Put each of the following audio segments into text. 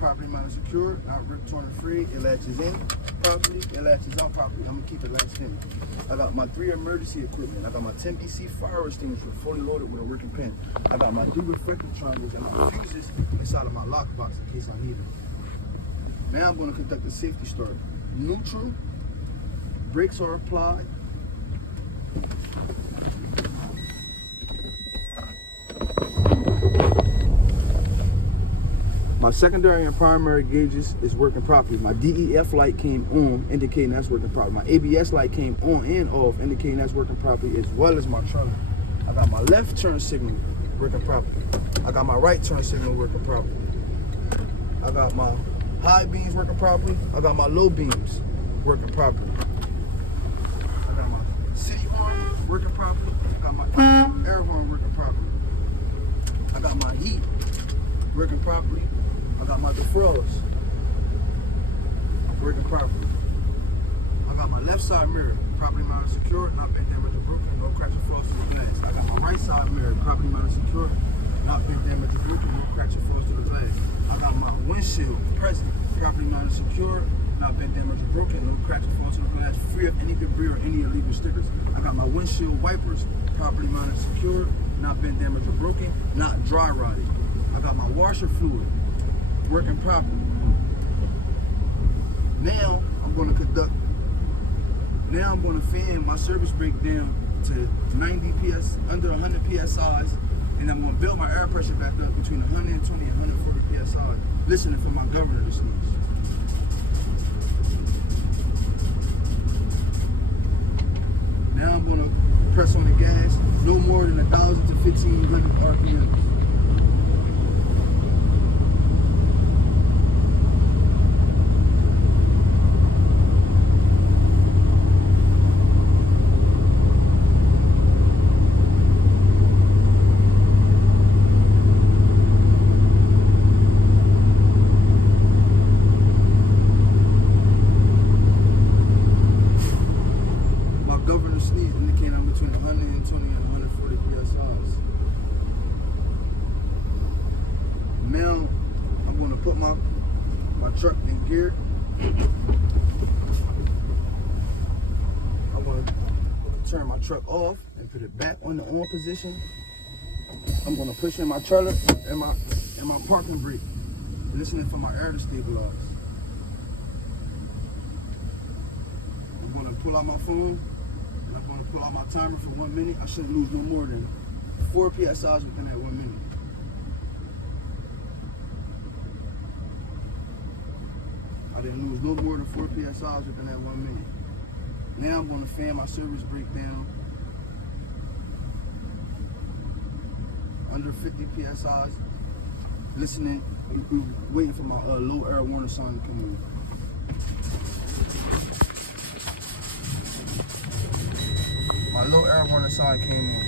properly mounted secure, not ripped, torn, and free. It latches in properly, it latches out properly. I'm gonna keep it latched in. I got my 3 emergency equipment. I got my 10 BC fire extinguisher fully loaded with a working pin. I got my 3 reflective triangles and my fuses inside of my lockbox in case I need them. Now I'm gonna conduct a safety start. Neutral, brakes are applied. My secondary and primary gauges is working properly. My DEF light came on, indicating that's working properly. My ABS light came on and off, indicating that's working properly, as well as my trailer. I got my left turn signal working properly. I got my right turn signal working properly. I got my high beams working properly. I got my low beams working properly. I got my city horn working properly. I got my air horn working properly. I got my heat working properly. I got my defrost working properly. I got my left side mirror properly mounted secure, not been damaged or broken, no cracks or flaws to the glass. I got my right side mirror properly mounted secure, not been damaged or broken, no cracks or flaws to the glass. I got my windshield present, properly mounted secure, not been damaged or broken, no cracks or flaws to the glass, free of any debris or any illegal stickers. I got my windshield wipers properly mounted secure, not been damaged or broken, not dry rotted. I got my washer fluid working properly. Now I'm going to fan my service brake down to 90 PS, under 100 PSI, and I'm going to build my air pressure back up between 120 and 140 PSI, listening for my governor to sneeze. Now I'm going to press on the gas, no more than 1,000 to 1,500 RPMs. Sneeze indicating I'm between 120 and 140 PSIs. Now I'm going to put my truck in gear. I'm going to turn my truck off and put it back on the on position. I'm going to push in my trailer and my parking brake, listening for my air to stabilize. I'm going to pull out my phone. I'm going to pull out my timer for 1 minute. I shouldn't lose no more than 4 PSIs within that 1 minute. I didn't lose no more than 4 PSIs within that 1 minute. Now I'm going to fan my service brake down under 50 PSIs, listening, waiting for my low air warning sign to come in. My low air warning sign came on.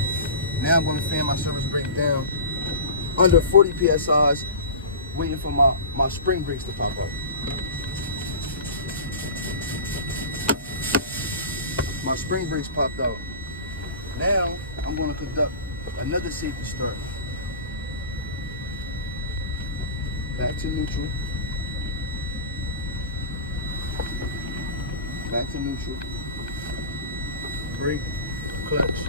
Now I'm going to fan my service brake down under 40 PSIs, waiting for my spring brakes to pop up. My spring brakes popped out. Now I'm going to conduct another safety start. Back to neutral. Back to neutral. Brake. Clutch.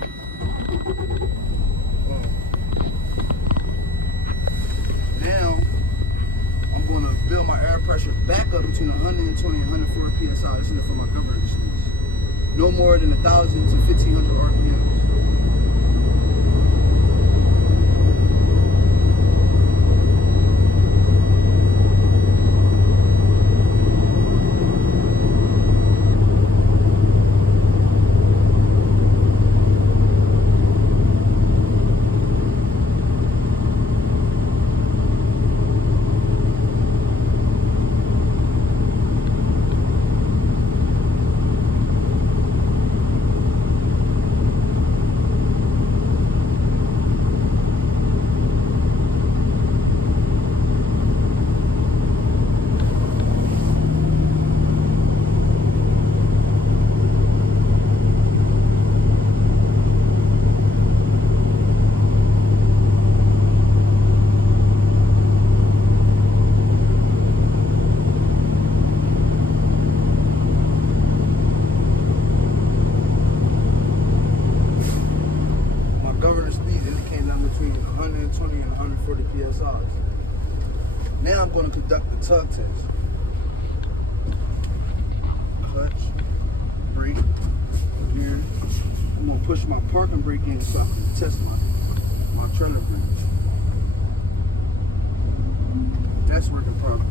Now I'm going to build my air pressure back up between 120 and 140 PSI, listening for my governor to sneeze. No more than 1,000 to 1,500 RPMs. Now I'm going to conduct the tug test. Clutch, brake, gear. I'm going to push my parking brake in so I can test my trailer brake. That's working properly.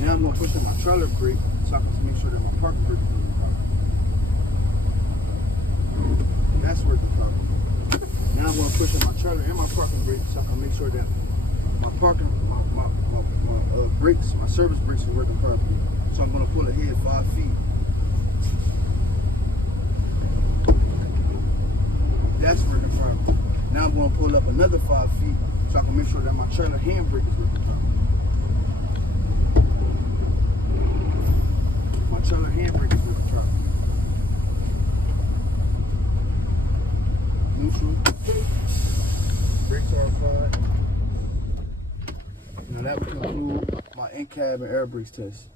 Now I'm going to push in my trailer brake so I can make sure that my parking brake is working properly. That's working properly. Now I'm going to push in my trailer and my parking brake so I can make sure that my brakes, my service brakes are working properly. So I'm going to pull ahead 5 feet. That's working properly. Now I'm going to pull up another 5 feet so I can make sure that my trailer handbrake is working properly. My trailer handbrake is working properly. Neutral. Brakes are fine. Now that would conclude my in-cab and air brakes test.